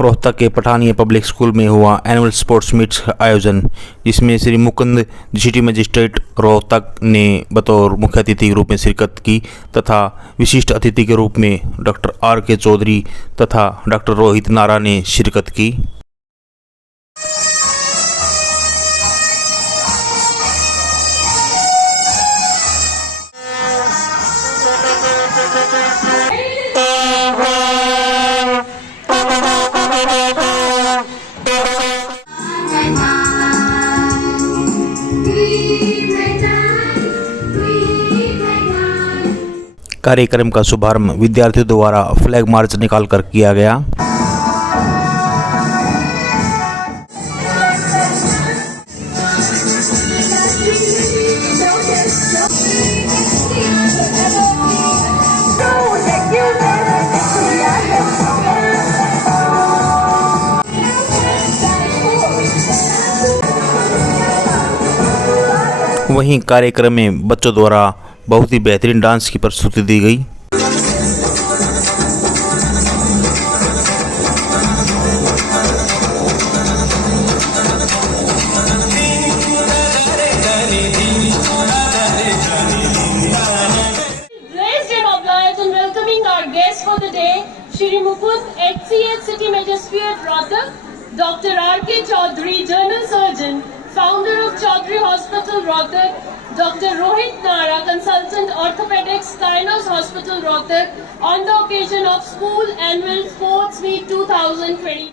रोहतक के Pathania public school में हुआ एनुअल स्पोर्ट्स मीट्स का आयोजन, जिसमें श्री मुकुंद सिटी मजिस्ट्रेट रोहतक ने बतौर मुख्य अतिथि के रूप में शिरकत की तथा विशिष्ट अतिथि के रूप में डॉक्टर R.K. चौधरी तथा डॉक्टर रोहित नारा ने शिरकत की। कार्यक्रम का शुभारंभ विद्यार्थियों द्वारा फ्लैग मार्च निकालकर किया गया। वहीं कार्यक्रम में बच्चों द्वारा बहुत ही बेहतरीन डांस की प्रस्तुति दी गई। Shri Mukund, HCH City Magistrate Rohtak, Dr. R.K. Chaudhary, General Surgeon, Founder of Chaudhary Hospital Rohtak, Dr. Rohit Nara, Consultant Orthopedics, Kainos Hospital Rohtak, on the occasion of School Annual Sports Week 2020.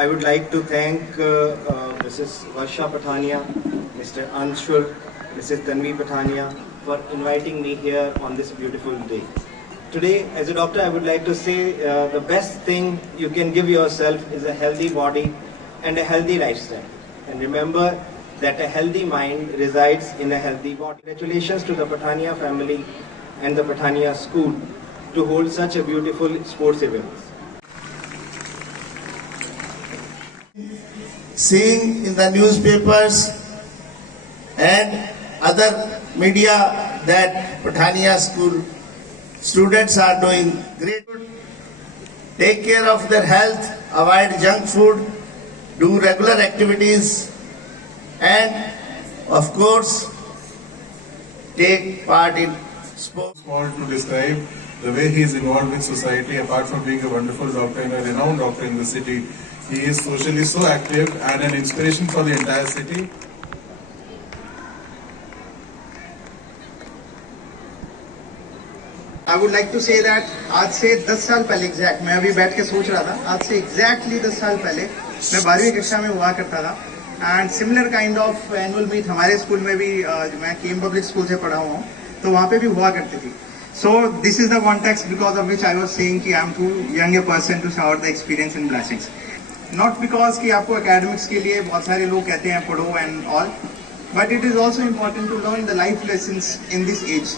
I would like to thank Mrs. Varsha Pathania, Mr. Anshul, Mrs. Tanvi Pathania for inviting me here on this beautiful day. Today, as a doctor, I would like to say the best thing you can give yourself is a healthy body and a healthy lifestyle. And remember that a healthy mind resides in a healthy body. Congratulations to the Pathania family and the Pathania school to hold such a beautiful sports event. Seeing in the newspapers and other media that Pathania school students are doing great. Take care of their health, avoid junk food, do regular activities, and of course take part in sports. Small to describe the way he is involved with society. Apart from being a wonderful doctor and a renowned doctor in the city, he is socially so active and an inspiration for the entire city. I would like to say that आज से 10 साल पहले exact मैं अभी बैठ के सोच रहा था, आज से एग्जैक्टली 10 साल पहले मैं 12वीं कक्षा में हुआ करता था and similar kind of annual meet हमारे स्कूल में भी मैं केम पब्लिक स्कूल से पढ़ा हुआ हूँ तो वहाँ पे भी हुआ करती थी. So this is the context because of which I was saying कि I am too young a person to shower the experience and blessings. Not because कि आपको academics के लिए बहुत सारे लोग कहते हैं पढ़ो and all, but it is also important to learn the life lessons in this age.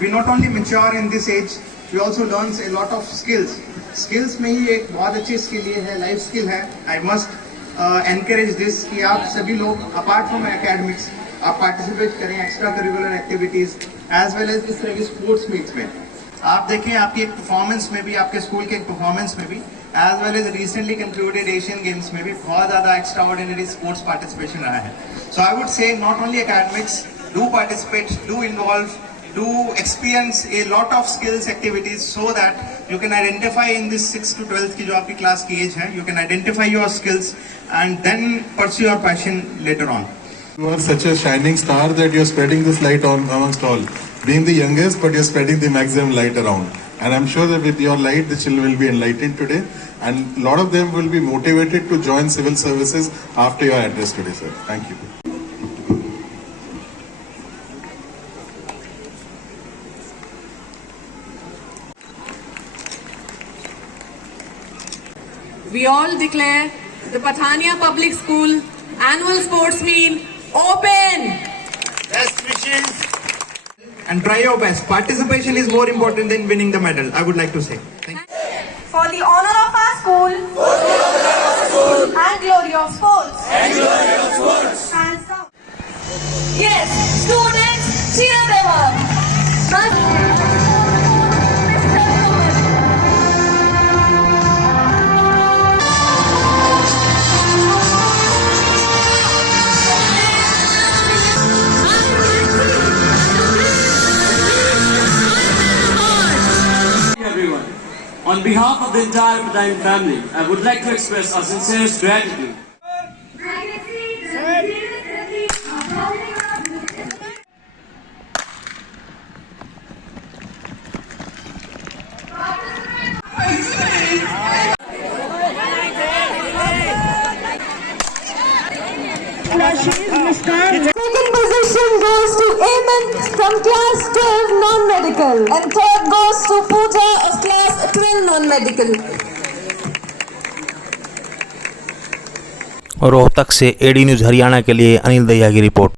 We not only mature in this age, we also learn a lot of skills. Skills में ही एक बहुत अच्छी skill ये है, life skill है. I must encourage this कि आप सभी लोग apart from academics आप participate करें extra curricular activities as well as इस तरह की sports meets में. आप देखें आपकी एक performance में भी, आपके स्कूल के एक performance में भी, as well as recently concluded Asian Games में भी बहुत ज़्यादा extraordinary sports participation रहा है. So I would say not only academics, do participate, do involve, do experience a lot of skills activities so that you can identify in this 6th to 12th की जो आपकी class की age है, you can identify your skills and then pursue your passion later on. You are such a shining star that you're spreading this light on amongst all. Being the youngest, but you're spreading the maximum light around. And I'm sure that with your light, the children will be enlightened today. And a lot of them will be motivated to join civil services after your address today, sir. Thank you. We all declare the Pathania Public School annual sports meet open. Best wishes. And try your best. Participation is more important than winning the medal, I would like to say. Thank you. For the honor of our school, and glory of sports. Hands down. Yes, students, cheer them up. Everyone. On behalf of the entire Pathania family, I would like to express our sincerest gratitude. Second position goes to Aman from class 12 non-medical, and third goes to Pooja of class 12 non-medical. Rohtak से AD news Haryana के लिए अनिल दहिया की report.